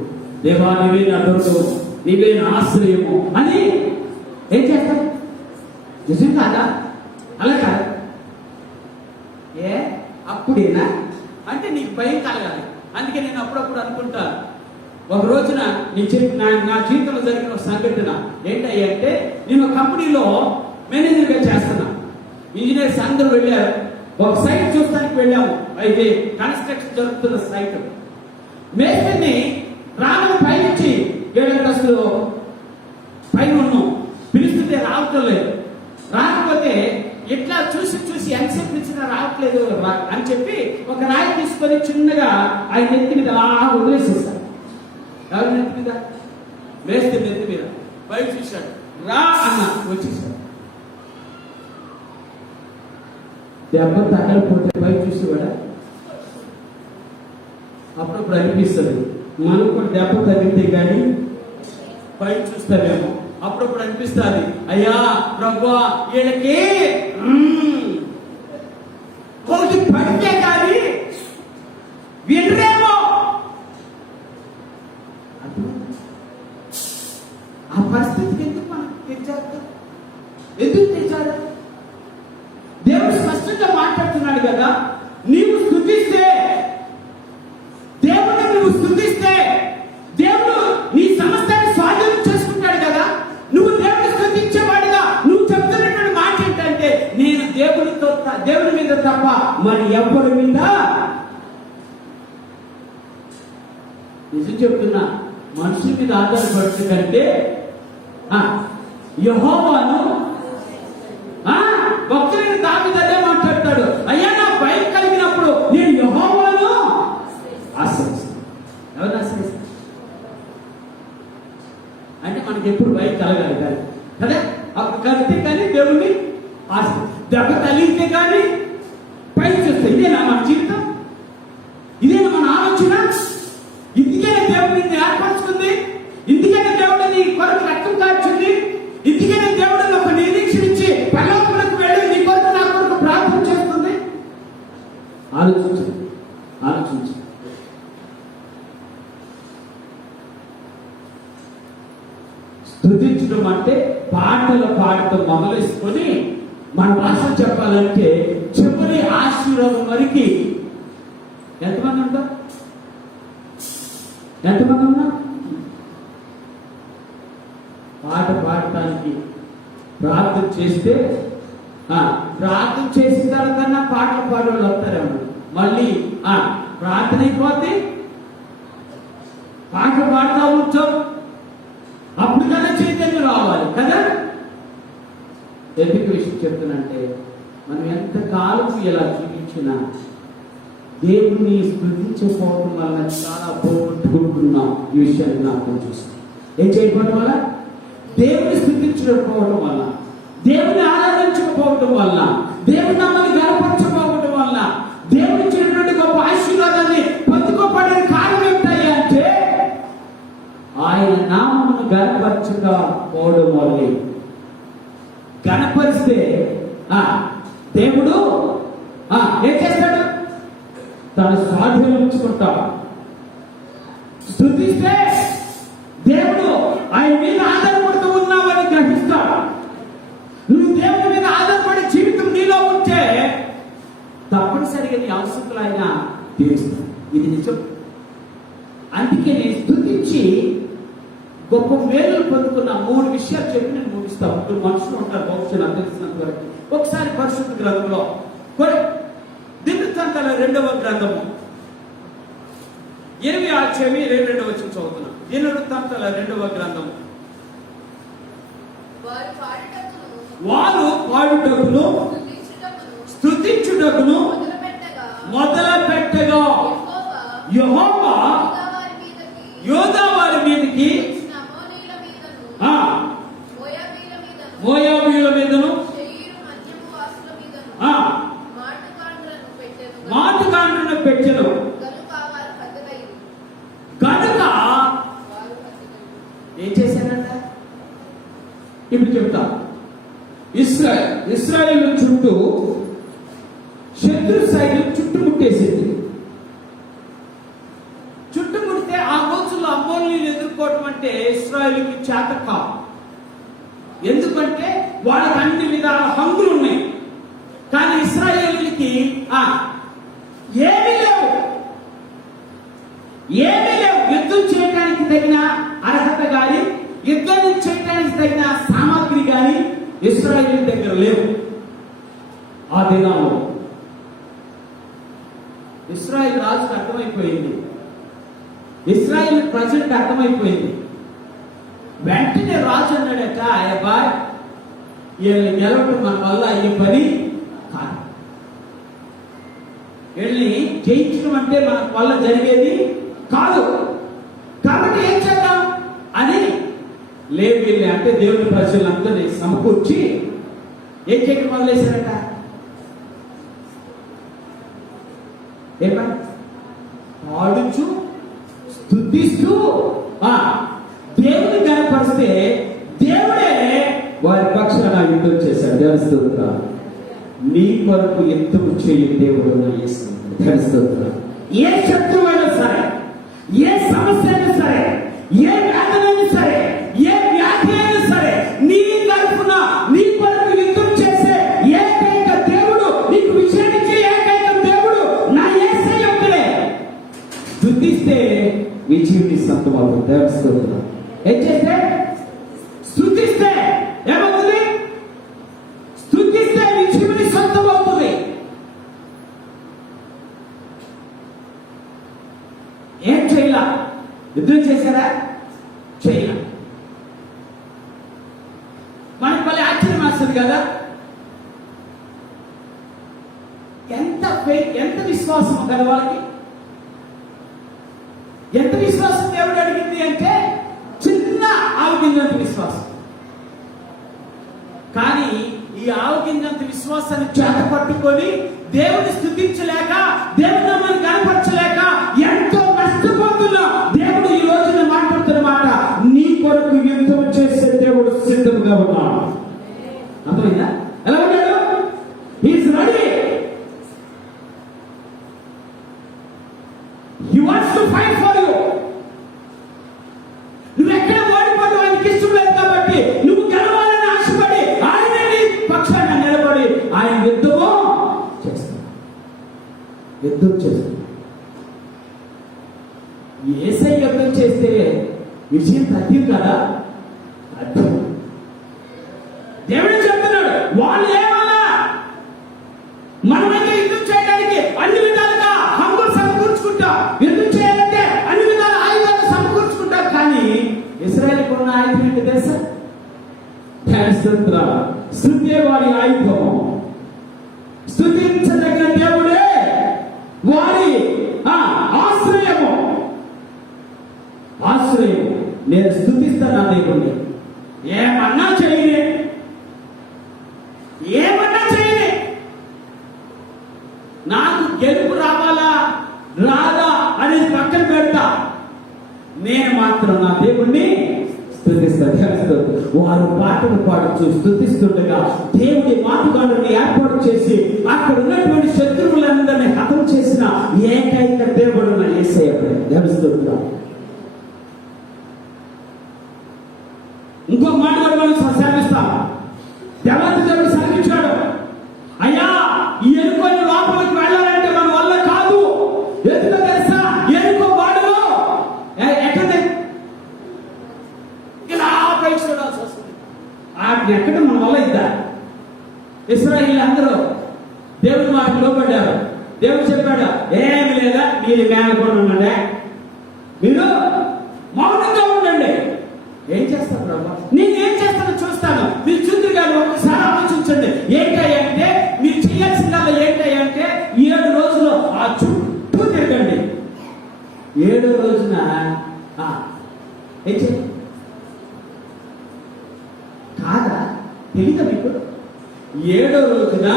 దేవా నువ్వే నా దొరుకు, నీవే నా ఆశ్రయము అని ఏం చేస్తాం? నిజం కాదా? అలా కాదు. అప్పుడేనా అంటే నీకు భయం కలగాలి. అందుకే నేను అప్పుడప్పుడు అనుకుంటా, ఒక రోజున నా జీవితంలో జరిగిన ఒక సంఘటన ఏంటయ్యా అంటే, నేను ఒక కంపెనీలో మేనేజర్గా చేస్తున్నా. ఇంజనీర్స్ అందరూ వెళ్ళారు. ఒక సైట్ చూస్తానికి వెళ్ళాము. అయితే కన్స్ట్రక్షన్ జరుగుతున్న సైట్. మేస్త్రిని రామని పైనుంచి 7 అంతస్తులు పైన ఉన్నాం, పిలుస్తుంటే రావటం లేదు. రాకపోతే ఇట్లా చూసి ఎంతసేపు ఇచ్చినా రావట్లేదు అని చెప్పి ఒక రాయి తీసుకొని చిన్నగా ఆయన నెత్తి మీద వదిలేసేసాడు. ఎవరి నెత్తి మీద? మేస్త్రి నెత్తి మీద. పైకి చూశాడు, రా అన్న వచ్చేసాడు. దెబ్బ తగలిపోతే పైకి చూసేవాడా? అప్పుడప్పుడు అనిపిస్తుంది మనం కూడా దెబ్బ తగిలితే కానీ పైకి చూస్తామేమో. అప్పుడప్పుడు అనిపిస్తుంది, అయ్యా ప్రభువా వీళ్ళకి ఒకటి పడితే కానీ వినరేమో. ఆ పరిస్థితికి ఎందుకు మనం తెచ్చారు? దేవుడు స్పష్టంగా మాట్లాడుతున్నాడు కదా, నీవు స్తుతిస్తే, దేవుడు నువ్వు స్తుతిస్తే దేవుడు నీ సమస్తాన్ని స్వాధీనం చేసుకుంటాడు కదా. నువ్వు దేవుడు స్తుతించేవాడిగా నువ్వు చెప్తున్నటువంటి మాట ఏంటంటే, నేను దేవుని మీద తప్ప మరి ఎవరి మీద. నిజం చెప్తున్నా, మనుషుల మీద ఆధారపడుతుంది కంటే యెహోవాను భక్తులైన దావీదు అదే మాట్లాడతాడు, అయ్యా నా భయం కలిగినప్పుడు నేను యెహోవాను ఆశ్రయిస్తాను. ఎవరిని ఆశ్రయిస్తాను అంటే మనకి ఎప్పుడు భయం కలగాలి కానీ కదా, అప్పుడు కలిగితే కానీ దేవుణ్ణి దెబ్బ తగిలితే కానీ పై చూస్తే ఇదేనా మన జీవితం, ఇదేనా మన ఆలోచన? ఇందుకైనా దేవుడిని ఏర్పరచుకుంది, ఇందుకైనా దేవుడిని కొరకు రక్తం కార్చింది, ఇందుకైనా దేవుడిని ఒక నిరీక్షణ ఇచ్చి పరలోకములకు వెళ్ళి నీ కొరకు నా కొరకు ప్రార్థన చేస్తుంది. ఆలోచించండి, ఆలోచించండి. స్తుతించడం అంటే పాటలు పాడటం మొదలేసుకొని మన భాష చెప్పాలంటే చివరి ఆశీర్వాదం వరకు ఎంతమంది ఉంటారు? ఎంతమంది ఉన్నా పాట పాడటానికి ప్రార్థన చేస్తే ప్రార్థన చేసిన తర్వాత పాటలు పాడేవాళ్ళు వస్తారేమో. మళ్ళీ ప్రార్థన అయిపోతే పాటలు పాడుతూ ఉంటాం, అప్పుడు కదా చైతన్యం రావాలి కదా. ఎందుకు విషయం చెప్తున్నంటే, మనం ఎంతకాలం ఇలా జీవించినా దేవుని స్మృతించకపోవడం వల్ల చాలా పోగొట్టుకుంటున్నాం. ఈ విషయాన్ని నాకు చూస్తాం. ఏం చేయకపోవడం వల్ల? దేవుని స్థుతించకపోవడం వల్ల, దేవుని ఆరాధించకపోవడం వల్ల, దేవుని నామాన్ని గర్వపరచకపోవడం వల్ల, దేవుని ఇచ్చినటువంటి గొప్ప ఆశీర్వాదాన్ని పొందుకోబడిన కారణం ఏమిటాయి అంటే ఆయన నామమును గర్వపరచకపోవడం వల్లే. గణపరిస్తే దేవుడు ఏం చేస్తాడు? తన స్వాధీనం ఉంచుకుంటాడు. స్తుతిస్తే దేవుడు ఆయన మీద ఆధారపడుతూ ఉన్నావని గ్రహిస్తాడు. నువ్వు దేవుడి మీద ఆధారపడే జీవితం నీలో ఉంటే తప్పనిసరిగా నీ అవసరాలు ఆయన తీరుస్తాడు. ఇది నిజం. అందుకే నేను స్తుతించి గొప్ప మేలు పొందుకున్న 3 విషయాలు చెప్పి నేను ముగిస్తాను. ఇప్పుడు మనుషులు ఉంటారు బహుశా నాకు తెలిసినంత వరకు. ఒకసారి పరిశుద్ధ గ్రంథంలో దినవృత్తాంతాల 2వ గ్రంథము 20 అధ్యాయం 22వ వచనం చదువుతున్నాం. దినవృత్తాంతాల 2వ గ్రంథము. వారు పాడుటకును స్తుతించుటకును మొదలు పెట్టగా యెహోవా యోధా వారి మీదకి మోయాబీయుల మీదను మాటుగాండ్రను పెట్టెను. కనుక ఏం చేశారంట? ఇప్పుడు చెప్తా. ఇశ్రాయేలు చుట్టూ శత్రు సైన్యం చుట్టుముట్టేసింది. చుట్టుముడితే ఆ రోజుల్లో అమ్మోనీయులను ఎదుర్కోవడం అంటే ఇశ్రాయేలుకి చేత కాదు. ఎందుకంటే వాళ్ళకి అన్ని విధాల హంగులు ఉన్నాయి. కానీ ఇశ్రాయేలుకి ఏమీ లేవు. యుద్ధం చేయడానికి తగిన అర్హత కానీ, యుద్ధం చేయడానికి తగిన సామాగ్రి కానీ ఇశ్రాయేలు దగ్గర లేవు. ఆ దినాల్లో ఇశ్రాయేలు రాజుకు అర్థమైపోయింది, ఇశ్రాయేలు ప్రజలకు అర్థమైపోయింది. వెంటనే రాజు అన్నాడట, అయ్యబాయ్ వీళ్ళని గెలవటం మన వల్ల అయ్యే పని కాదు, వీళ్ళని జయించడం అంటే మన వల్ల జరిగేది కాదు, కాబట్టి ఏం చేద్దాం అని లేవీయుల్ని అంటే దేవుని ప్రజలందరినీ సమకూర్చి ఏం చేయడం మొదలేశారట? పాడుచు స్తుతిస్తూ దేవుని కనపరిస్తే దేవుడే వారి పక్షాన యుద్ధం చేశాడు. ధరిస్తున్నా నీ కొరకు యుద్ధం చేయు దేవుడు ధరిస్తున్నా. ఏ శత్రువైనా సరే, ఏ సమస్య అయినా సరే, ఏ వేదనైనా సరే, ఏ వ్యాధి అయినా సరే, నీ తరఫున నీ కొరకు యుద్ధం చేసే ఏకైక దేవుడు, నీకు విజయాన్నిచ్చే ఏకైక దేవుడు నా యేసయ్య ఒక్కడే. స్తుతిస్తే విజయాన్ని సొంతమవుతుంది. ధరిస్తున్నా. ఏం చేస్తే? స్తుతిస్తే ఏమవుతుంది? స్తుతిస్తే విజయాన్ని సొంతమవుతుంది. యుద్ధం చేశారా? చేయరా? మనకు మళ్ళీ ఆశ్చర్యం వస్తుంది కదా, ఎంత విశ్వాసం కదా వాళ్ళకి. ఎంత విశ్వాసం దేవుడు అడిగింది అంటే చిన్న ఆవుగింజంత విశ్వాసం. కానీ ఈ ఆవుగింజంత విశ్వాసాన్ని చేత పట్టుకొని దేవుని స్తుతించలేక, దేవుని నామాన్ని కనపరచలేక ఎంతో నష్టపోతున్నా దేవుడు ఈ రోజున మాట్లాడుతున్న మాట, నీ కొరకు యుద్ధం చేసే దేవుడు సిద్ధంగా ఉన్నాడు. అర్థమైందా? ఎలా ఉన్నాడు? He is ready. He wants to fight for you. నువ్వు ఎక్కడ ఓడిపోవడం ఆయనకి ఇష్టం లేదు కాబట్టి నువ్వు గెలవాలని ఆశపడి ఆయన నీ పక్షాన నిలబడి ఆయన యుద్ధం చేస్తాడు. యేసయ్య యుద్ధం చేస్తే విజయం తథ్యం కదా. అర్థం దేవుడు చెప్తున్నాడు, వాళ్ళు ఏమన్నా మనమైతే యుద్ధం చేయడానికి అన్ని విధాలుగా హంగులు సమకూర్చుకుంటాం, యుద్ధం చేయాలంటే అన్ని విధాల ఆయుధాలు సమకూర్చుకుంటాం. కానీ ఇశ్రాయేలుకు ఉన్న ఆయుధం ఏంటి తెలుసా? స్తుతే వారి ఆయుధము. స్తుతించదగిన దేవుడే వారి ఆశ్రయము. నేను స్తుతిస్తాను నా దేవుడిని. ఏమన్నా చేయలే, నాకు గెలుపు రావాలా రాదా అనేది పక్కన పెడతా, నేను మాత్రం నా దేవుణ్ణి స్తుతిస్తాను. వారు పాటలు పాడుతూ స్తుతిస్తుండగా దేవుడి మాటగాళ్ళని ఏర్పాటు చేసి అక్కడ ఉన్నటువంటి శత్రువులందరినీ హతం చేసిన ఏకైక దేవుడు నా యేసయ్య. స్తుతిస్తున్నాం. ఇంకో మాట కూడా మనం సాగిస్తాం. దేవత దేవుడు సాగించాడు, అయ్యా ఈ ఎరుకో లోపలికి వెళ్ళాలంటే మన వల్ల కాదు. ఎందుకో తెలుసా? ఎరుకో వాడలో ఎక్కడ ఇలా పైకి చూడాల్సి వస్తుంది. వాటిని ఎక్కడ మన వల్ల ఇద్దా. ఇశ్రాయేలు అందరూ దేవుడి మాటకు లోబడ్డారు. దేవుడు చెప్పాడు, ఏమి లేదా మీరు మేనకుండా ఉండండి, మీరు మౌనంగా ఉండండి. ఏం చేస్తాను ప్రభా? నేను ఏం చేస్తానో చూస్తాను. మీరు చూద్దరు కానీ ఒకసారి ఆలోచించండి. ఏంటంటే మీరు చేయాల్సిందల్లా ఏంటంటే 7 రోజులు ఆ చుట్టూ తిరగండి. 7వ రోజున ఏం చేయాలి కాదా? తెలీదా మీకు? 7వ రోజున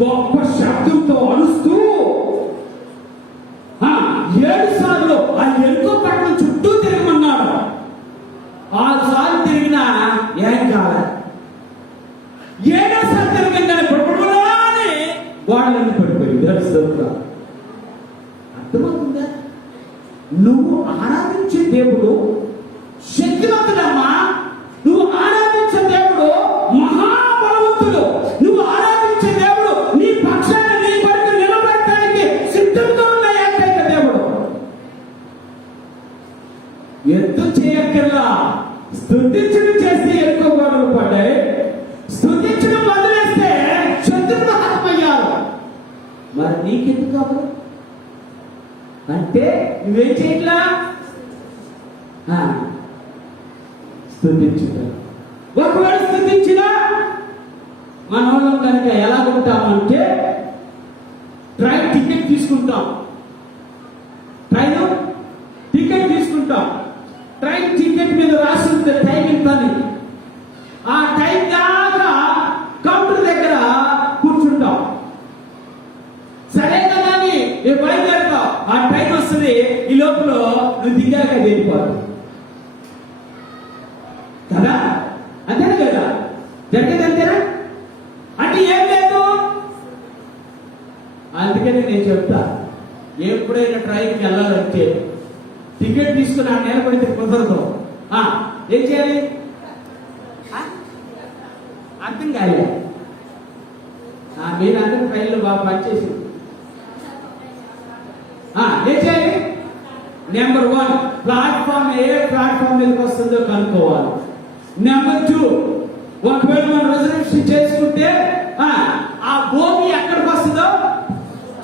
గొప్ప శబ్దంతో అరుస్తూ 7 సార్లు ఆ ఎరుకో పట్టణం చుట్టూ తిరగమన్నారు. 6 సార్లు తిరిగినా ఏం కావాలి. 7వ సార్లు తిరగంగానే పడుకోవాలని గోడలన్నీ పడిపోయింది. అర్థమవుతుందా? నువ్వు ఆరాధించే దేవుడు శక్తివంతుడమ్మా. నువ్వు ఆరాధించే దేవుడు మహాబలవంతుడు. నువ్వు ఆరాధించే దేవుడు నీ పక్షాన నీ కొరకు నిలబడటానికి సిద్ధంగా ఉన్న ఏకైక దేవుడు. యుద్ధం చేయక్కర్లా, స్తుతించడం చేస్తే ఎక్కువ గొడవలు పడ్డాయి. స్తుతించడం వదిలేస్తే శత్రువులు హతమయ్యారు. మరి నీకెందుకు కావాలి అంటే నువ్వేం చేయట్లా? స్తుతించుట. ఒకవేళ స్తుతించినా మన వాళ్ళం కనుక ఎలా ఉంటామంటే ట్రైన్ టికెట్ తీసుకుంటాం. ట్రైన్ టికెట్ మీద రాసి ఉంటే టైం ఇంతని. ఆ టైం దాకా కౌంటర్ దగ్గర కూర్చుంటాం. సరే కదా అని బయలుదేరుతాం. ఆ టైం వస్తుంది, ఈ లోపల నువ్వు దిగాక వెళ్ళిపోతావు కదా. అంతేనా కదా? జరిగేది అంతేనా? అంటే ఏం లేదు. అందుకని నేను చెప్తా, ఎప్పుడైనా ట్రైన్కి వెళ్ళాలంటే టికెట్ తీసుకుని ఆ నిలబడితే కుదరదు. ఏం చేయాలి? అర్థం కాలే. మీరు అందరూ ట్రైన్లో బాగా పనిచేసి ఏం చేయాలి? నెంబర్ 1 ప్లాట్ఫామ్ ఏ ప్లాట్ఫామ్ మీదకి వస్తుందో కనుక్కోవాలి. నెంబర్ 2 ఒకవేళ మనం రిజర్వేషన్ చేసుకుంటే ఆ భూమి ఎక్కడికి వస్తుందో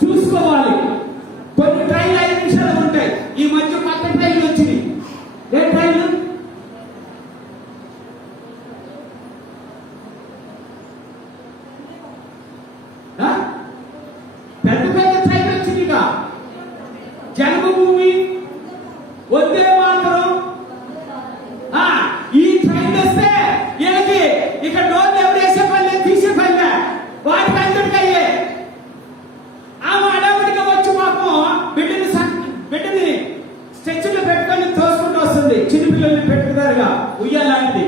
చూసుకోవాలి. కొన్ని ట్రైన్లు 5 నిమిషాలు ఉంటాయి. ఈ మధ్య కొత్త ట్రైన్లు వచ్చినాయి, ఇంకా జన్మభూమి, వందే మాతరం. ఈ ట్రైన్ వస్తే వీళ్ళకి ఇక్కడ డోర్లు ఎవరు వేసే పని తీసే పని వాటికి అందరికి అయ్యే. ఆమె అడవుడిగా వచ్చి పాపం బిడ్డని స్ట్రెచ్లో పెట్టుకొని తోసుకుంటూ వస్తుంది. చిన్నపిల్లల్ని పెట్టుకున్నారుగా ఉయ్యాలాంటిది,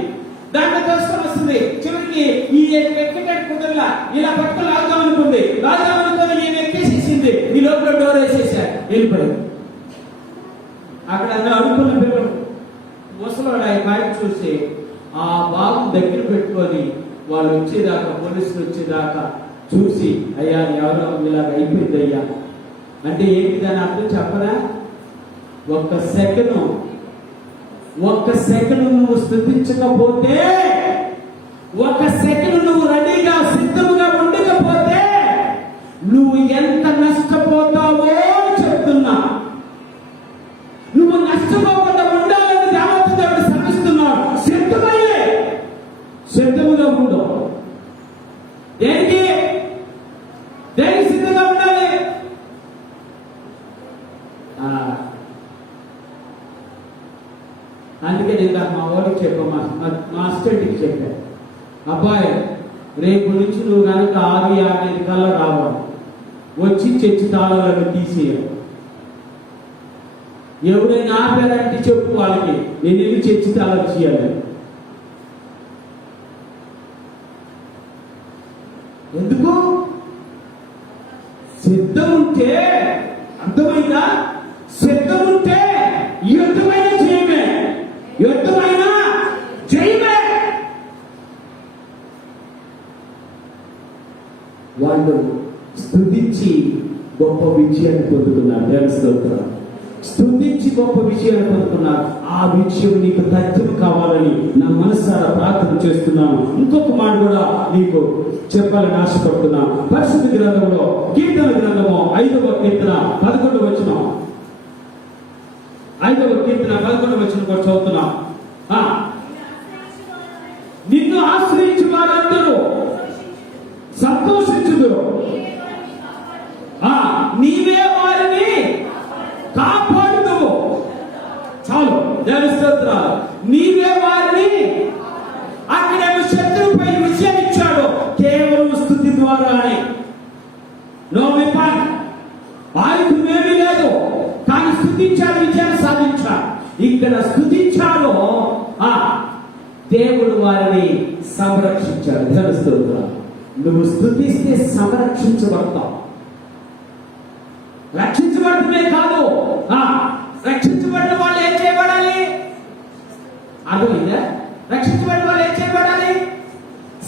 దాంట్లో తోసుకొని వస్తుంది. చివరికి ఈ ఎక్కేటట్టు కుదరలా, ఇలా పట్టుకొని లాగుదాం అనుకుంది. లాగుదాం అనుకుని నేను ఎక్కేసేసింది. ఈ లోపల డోర్ వేసేసారు, వెళ్ళిపోయాడు. అక్కడ అడుగుతున్న పిల్లలు ముసలోడు ఆ బయట చూసి ఆ బాబు దగ్గర పెట్టుకొని వాళ్ళు వచ్చేదాకా, పోలీసులు వచ్చేదాకా చూసి, అయ్యా ఎవరో ఇలాగ అయిపోయింది అయ్యా అంటే ఏంటి దాని అర్థం చెప్పరా? ఒక్క సెకండ్ నువ్వు స్థుతించకపోతే, ఒక సెకండ్ నువ్వు రెడీగా సిద్ధంగా ఉండకపోతే నువ్వు ఎంత నష్టపోతావో చెప్తున్నా. నువ్వు నష్టపోకుండా ఉండాలని దేవతదేవుడు శ్రమిస్తున్నాడు. సిద్ధముగా ఉండు. దేనికి సిద్ధంగా ఉండాలి? అందుకే నేను మా వాడికి చెప్పా, మా అసిస్టెంట్కి చెప్పా, అబ్బాయి రేపు నుంచి నువ్వు కనుక 6:50 కల్లా రావాలి, వచ్చి చర్చి తాళాలను తీసేయాలి. ఎవరైనా ఆపారంటే చెప్పు వాళ్ళకి, నేను ఎందుకు చర్చి తాళాలు చేయాలి. ఎందుకు? సిద్ధం ఉంటే, అర్థమైందా? సిద్ధం ఉంటే యుద్ధమైన జయమే, యుద్ధమైన జయమే. వాళ్ళు స్తుతించి గొప్ప విజయాన్ని పొందుతున్నారు. దేవస్తోత్రం. స్తుతించి గొప్ప విజయాన్ని పొందుతున్నారు. ఆ విజయం నీకు తథ్యం కావాలని నా మనసారా ప్రార్థన చేస్తున్నాను. ఇంకొక మాట కూడా నీకు చెప్పాలని ఆశపడుతున్నాను. పరిశుద్ధ గ్రంథంలో కీర్తన గ్రంథము 5వ కీర్తన 11వ వచనం, 5వ కీర్తన 11వ వచనం కూడా చదువుతున్నాం. నిన్ను ఆశ్రయించు వారందరూ సంతోషించుదురు, నీవే వారిని కాపాడుదువు. చాలు, దేవస్తోత్రాలు. నీవే వారిని, అక్కడేమో శత్రువుపై విజయం ఇచ్చాడు కేవలం స్తుతి ద్వారానే. నో వెపన్, ఆయుధమేమీ లేదు, కానీ స్తుతించాడు, విజయాన్ని సాధించాడు. ఇక్కడ స్తుతించాడు, దేవుడు వారిని సంరక్షించాడు. దేవస్తోత్రాలు. నువ్వు స్తుతిస్తే సంరక్షించబడతావు. రక్షించబడటమే కాదు, రక్షించబడిన వాళ్ళు ఏం చేయబడాలి? అర్థమైందా? రక్షించబడిన వాళ్ళు ఏం చేయబడాలి?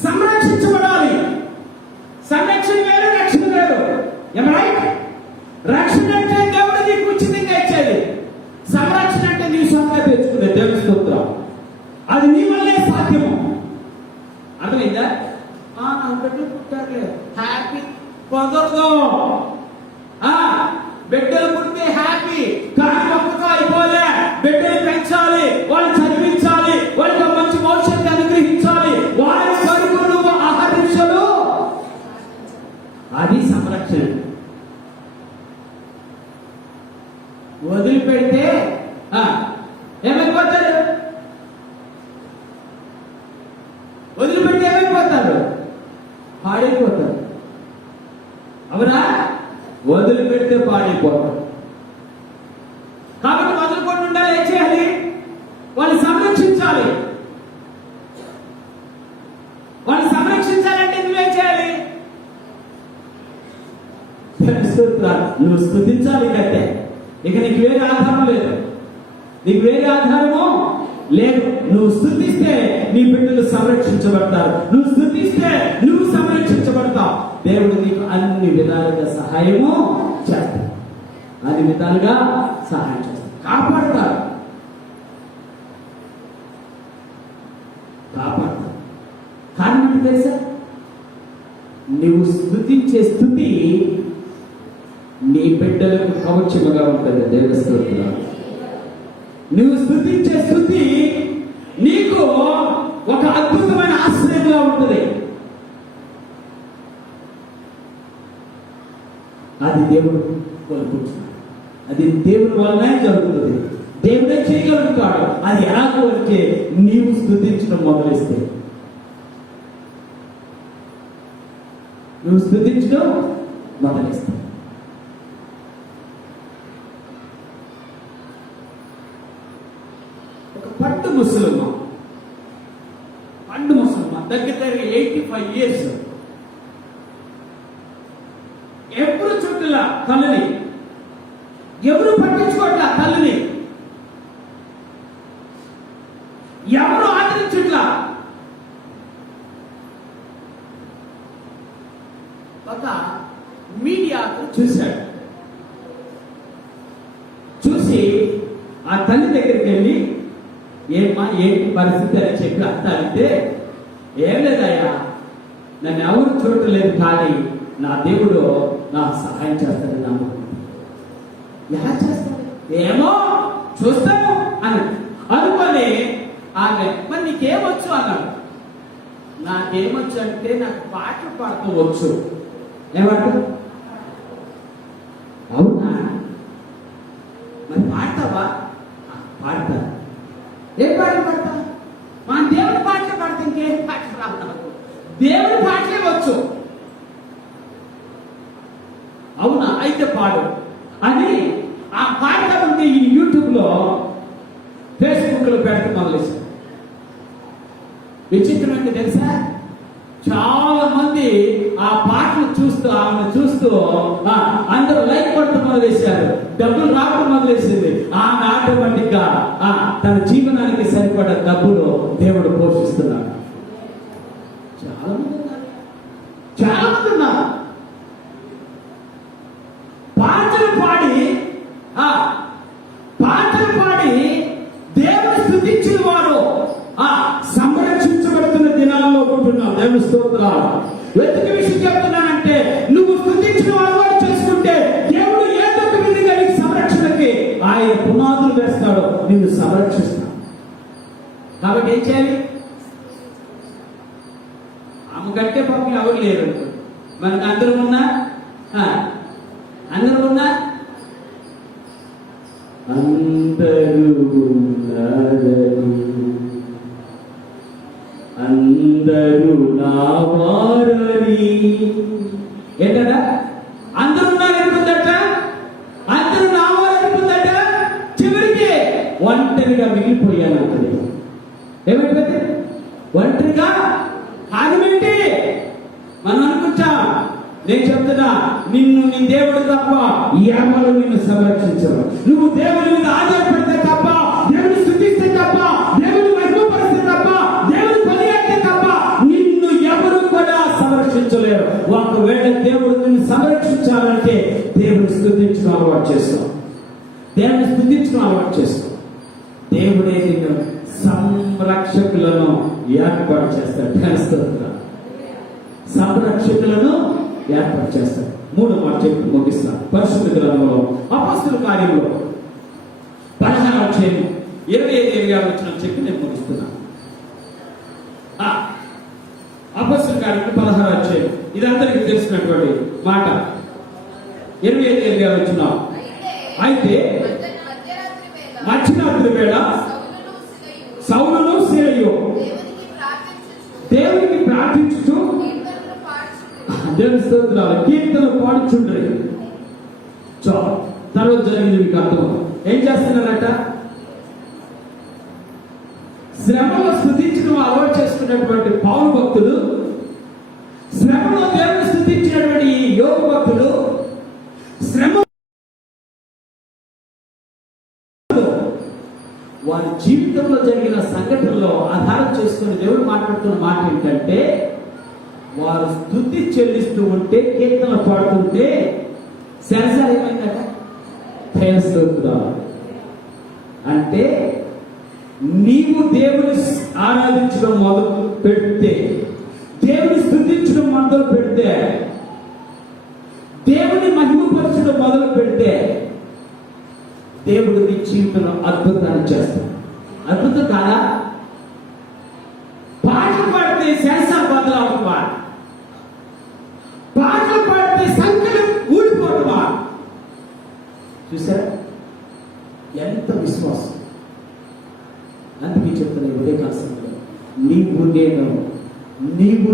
సంరక్షించబడాలి. సంరక్షణ వేరు, రక్షణ వేరు. రైట్? రక్షణ అంటే దేవుడు నీకు ఉచితంగా ఇచ్చేది. సంరక్షణ అంటే నీ సొంతంగా తెచ్చుకునే. దేవుని స్తోత్రం. అది నీ వల్లే సాధ్యము. అర్థమైందా? నా బిడ్డలు పుట్టారులే, హ్యాపీ. కుదరదు. బిడ్డలు పుట్టితే హ్యాపీ, కానీ ఒక్కతో అయిపోలే. బిడ్డలు పెంచాలి, వాళ్ళు చదివించాలి, వాళ్ళకి మంచి భవిష్యత్తు అనుగ్రహించాలి, వాళ్ళ కొరకు నువ్వు ఆహరించలు. అది సంరక్షణ. వదిలిపెడితే ఏమైపోతారు? వదిలిపెడితే ఏమైపోతారు? పాడైపోతారు. అవునా? వదిలిపెడితే పాడైపోతారు. కాబట్టి వదులుకొని ఉండాలి. ఏం చేయాలి? వాళ్ళు సంరక్షించాలి. వాళ్ళు సంరక్షించాలంటే నువ్వేం చేయాలి? నువ్వు స్తుతించాలి. కంటే ఇక నీకు వేరే ఆధారం లేదు, నీకు వేరే ఆధారము లేదు. నువ్వు స్తుతిస్తే నీ బిడ్డలు సంరక్షించబడతారు. నువ్వు స్తుతిస్తే నువ్వు సంరక్షించబడతావు. దేవుడు నీకు అన్ని విధాలుగా సహాయము చేస్తాడు, అన్ని విధాలుగా సహాయం చేస్తాడు, కాపాడతాడు. కారణం తెలుసా? నువ్వు స్తుతించే స్తుతి నీ బిడ్డలకు కవచముగా ఉంటుంది. దేవస్తోత్రం. నువ్వు స్తుతించే స్తుతి నీకు ఒక అద్భుతమైన ఆశ్రయంగా ఉంటుంది. అది దేవుడు కోల్పోతున్నాడు. అది దేవుని వల్లనే జరుగుతుంది. దేవుడే చేయగలుగుతాడు. అది ఎలాగో అంటే నీవు స్తుతించడం మొదలిస్తే, నువ్వు స్తుతించడం మొదలిస్తే. ఒక పట్టు ముసలమ్మ దగ్గర 85 years ఎప్పుడు చుట్టల తల్లిని, ఎవరు పట్టించుకోవట్ల తల్లిని, ఎవరు ఆదరించట్లా. ఒక మీడియా చూశాడు. చూసి ఆ తల్లి దగ్గరికి వెళ్ళి, ఏమ్మా ఏంటి పరిస్థితి అని చెప్పి అంతా అంటే, ఏం లేదయ్యా, నన్ను ఎవరు చూడలేదు, కానీ నా దేవుడు నాకు సహాయం చేస్తాడని నమ్ముకుంటాను. ఎలా చేస్తాడు? ఏమో చూస్తాను అని అనుకొని ఆమె, మరి నీకేమొచ్చు అన్నాడు. నాకేమొచ్చు అంటే నాకు పాటలు పాడుతూ వచ్చు. ఏమంటారు? అవునా, మరి పాడతావా? పాడతా. ఏం పాటలు పాడతా? మా దేవుడి పాటలు పాడితే ఇంకేం పాటలు రావు. దేవుడి పాటలే వచ్చు. అవునా, అయితే పాడు అని ఆ పాట ఉంటే ఈ యూట్యూబ్ లో, ఫేస్బుక్ లో పెడతాం మొదలేసారు. విచిత్రం ఏంటి తెలుసా? చాలా మంది ఆ పాటలు చూస్తూ, ఆమెను చూస్తూ అందరూ లైక్ కొట్టడం మొదలేశారు. డబ్బులు రావడం మొదలేసింది. ఆమె ఆటోమేటిక్ గా తన జీవనానికి సరిపడ డబ్బులు దేవుడు పోషిస్తున్నాడు. చాలా మంది ఉన్నారు. పాటలు పాడి దేవుని స్తుతించిన వారు సంరక్షించబడుతున్న దినాల్లో ఉంటున్నాం. దేవుని స్తోత్రాలు. ఎందుకు విషయం చెప్తున్నానంటే, నువ్వు స్తుతించిన వాడు చేసుకుంటే దేవుడు ఏదో ఒక విధంగా నీకు సంరక్షణకి ఆయన పునాదులు వేస్తాడు, నిన్ను సంరక్షిస్తాడు. కాబట్టి ఏం చేయాలి? ఆమె కంటే పాపం ఎవరు లేరు. మనకు అందరూ ఉన్నా, అందరూ నా వారని ఏంటట? అందరూ అనుకుందట, అందరూ నా వారు అనుకుందట. చివరికి ఒంటరిగా మిగిలిపోయాను అంటది. ఏమంటే ఒంటరిగా ఆగమేంటి? మనం అనుకుంటాం. నేను చెప్తున్నా, నిన్ను నీ దేవుడు తప్ప ఎవరు నిన్ను సంరక్షించరు. నువ్వు దేవుని మీద ఆధారపడితే తప్ప, దేవుని స్తుతిస్తే తప్ప, దేవుని మహిమపరిస్తే తప్ప, దేవుని కొనియాడితే తప్ప నిన్ను ఎవరు కూడా సంరక్షించలేరు. ఒకవేళ దేవుడు నిన్ను సంరక్షించాలంటే దేవుని స్తుతించడం అలవాటు చేసుకో. దేవుని స్తుతించడం అలవాటు చేసుకో. దేవుడే నిన్ను సంరక్షకులను ఏర్పాటు చేస్తాడు. సంరక్షకులను ఏర్పాటు చేస్తాడు. 3వ మాట చెప్పి ముగిస్తాను. పరిశుద్ధ గ్రంథంలో అపొస్తలుల కార్యంలో 16వ అధ్యాయం 25-26 వచనం చెప్పి నేను ముగిస్తున్నాను. అపొస్తలుల కార్యంలో 16వ అధ్యాయం, ఇది అందరికీ తెలిసినటువంటి మాట. 25-26 వచనం. అయితే మధ్యరాత్రి వేళ సౌలును సీలయు దేవునికి ప్రార్థించుచు దేవుని స్తోత్రాలు కీర్తనలు పాడుచుండ్రి. తర్వాత జరిగింది మీకు అర్థం. ఏం చేస్తున్నారట? శ్రమలో స్తుతించడం అలవాటు చేసుకున్నటువంటి పౌలు భక్తులు, శ్రమలో దేవుని స్తుతించినటువంటి ఈ యోగ భక్తులు, శ్రమ వారి జీవితంలో జరిగిన సంఘటనలో ఆధారం చేసుకుని దేవుడు మాట్లాడుతున్న మాట ఏంటంటే, వారు స్తుతి చెల్లిస్తూ ఉంటే, కీర్తన పాడుతుంటే శరసాలు ఏమైందట? అంటే నీవు దేవుని ఆరాధించడం మొదలు పెడితే, దేవుని స్తుతించడం మొదలు పెడితే, దేవుని మహిమపరచడం మొదలు పెడితే, దేవుడు నీ జీవితంలో అద్భుతాన్ని చేస్తాడు. అద్భుతం కాదా? పాటలు పాడితే శాసనాలు బదలవుతుందా? పాటలు పాడితే సంఖ్యలు ఊడిపోతుందా? చూసారా ఎంత విశ్వాసం. అందుకే చెప్తున్నా ఉదయకాల సమయంలో నీవు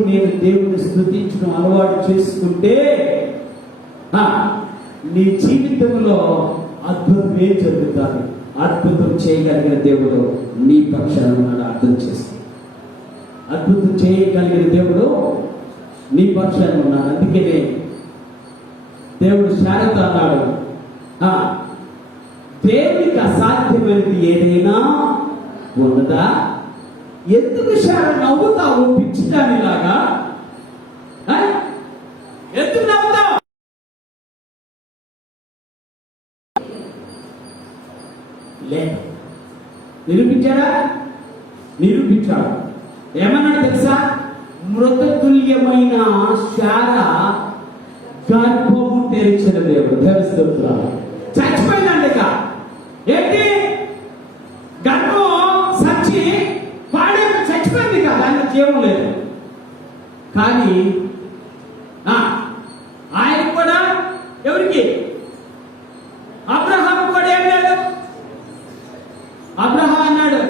నేను దేవుని స్తుతించడం అలవాటు చేసుకుంటే నీ జీవితంలో అద్భుతమే జరుగుతుంది. అద్భుతం చేయగలిగిన దేవుడు నీ పక్షాన ఉన్నాడు. అర్థం చేస్తే అద్భుతం చేయగలిగిన దేవుడు నీ పక్షాన ఉన్నాడు. అందుకనే దేవుడు శారద అన్నాడు, దేవునికి అసాధ్యమైనది ఏదైనా ఉన్నదా? ఎందుకు శారద నవ్వుతావు పిచ్చిదానిలాగా? ఎందుకు నవ్వుతావు? లేదు. నిరూపించాడు. ఏమన్నాడు తెలుసా? మృతతుల్యమైన శార గర్భము తెరిచిన దేవుడు. తెలుస్తున్నాడు. చచ్చిపోయిందండి. ఏంటి గర్భం సచ్చి వాడే చచ్చిపోయింది కదా, దానికి జీవం లేదు. కానీ ఆయన కూడా ఎవరికి? అబ్రహాం కూడా ఏం లేదు. అబ్రహాం అన్నాడు,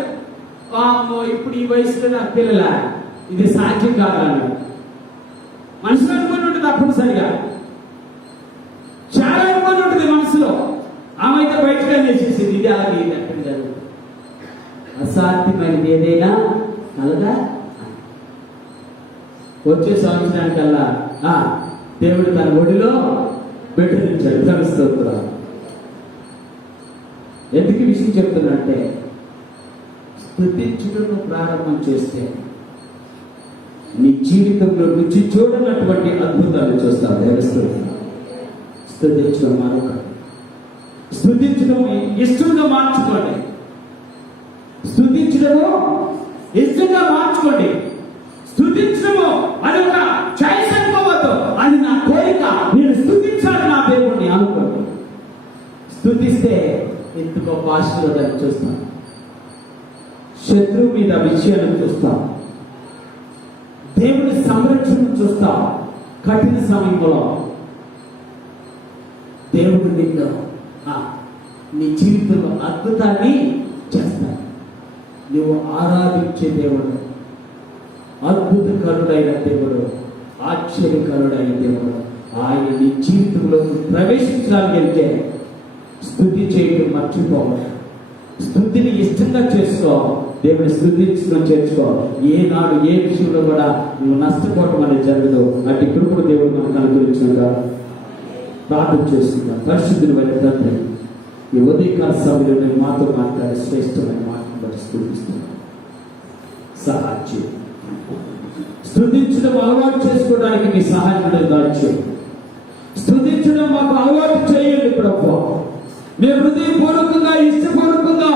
ఇప్పుడు ఈ వయసులో నా పిల్లల ఇది సాధ్యం కాదన్నాడు. మనసులో అనుకుని ఉంటుంది తప్పనిసరిగా, చాలా అనుకుని ఉంటుంది మనసులో. ఆమె అయితే బయటగా చేసేసింది, ఇది అలాగే ఇది అక్కడ జరుగుతుంది. అసాధ్యమైనది ఏదైనా కలదా? వచ్చే సంవత్సరానికల్లా దేవుడు తన ఒడిలో పెట్టించాడు. తెలుస్తుంది. ఎందుకు విషయం చెప్తున్నంటే, స్తుతించడం ప్రారంభం చేస్తే నీ జీవితంలో రుచి చూడనటువంటి అద్భుతాలు చూస్తావు. దేవస్థానం స్తుతించడం మరొకటి. స్తుతించడం ఇష్టంగా మార్చుకోండి. స్తుతించడము ఇష్టంగా మార్చుకోండి. స్తుతించడము అది ఒక చాయిస్ అనుకోవద్దు. అది నా కోరిక, నేను స్తుతించాలి నా దేవుణ్ణి అనుకోండి. స్తుతిస్తే ఎంత గొప్ప ఆశీర్వాదాన్ని చూస్తాం. శత్రువు మీద విజయాన్ని చూస్తాం. దేవుని సంరక్షణ చూస్తాం. కఠిన సమయంలో దేవుడు నిన్ను నీ జీవితంలో అద్భుతాన్ని చేస్తాడు. నువ్వు ఆరాధించే దేవుడు అద్భుతకరుడైన దేవుడు, ఆశ్చర్యకరుడైన దేవుడు. ఆయన నీ జీవితంలో ప్రవేశించగలిగితే స్తుతి చేయడం మర్చిపోవాలి. స్తుతిని ఇష్టంగా చేసుకో. దేవుని స్తుతించడం చేర్చుకో. ఏనాడు ఏ విషయంలో కూడా నువ్వు నష్టపోవడం అనేది జరగదు. అటు కృపను దేవుడు మనకు అనుగ్రహించినగా ప్రార్థన చేస్తున్నాను. పరిశుద్ధుని వైన తండ్రి, ఈ ఉదయకాల సమయంలో నేను మాతో మాట్లాడే శ్రేష్టమైన మాటను బట్టి స్తుతిస్తున్నాను. సహాయం స్తుతించడం అలవాటు చేసుకోవడానికి మీ సహాయం దాచి స్తుతించడం మాకు అలవాటు చేయండి ప్రభువా. మేము హృదయపూర్వకంగా ఇష్టపూర్వకంగా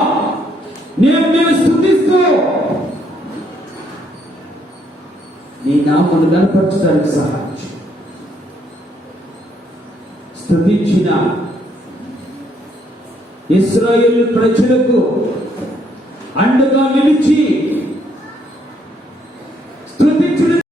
మేము స్తుతిస్తూ నీ నామమును కనపరచడానికి సహాయం. స్తుతించిన ఇశ్రాయేలు ప్రజలకు అండగా నిలిచి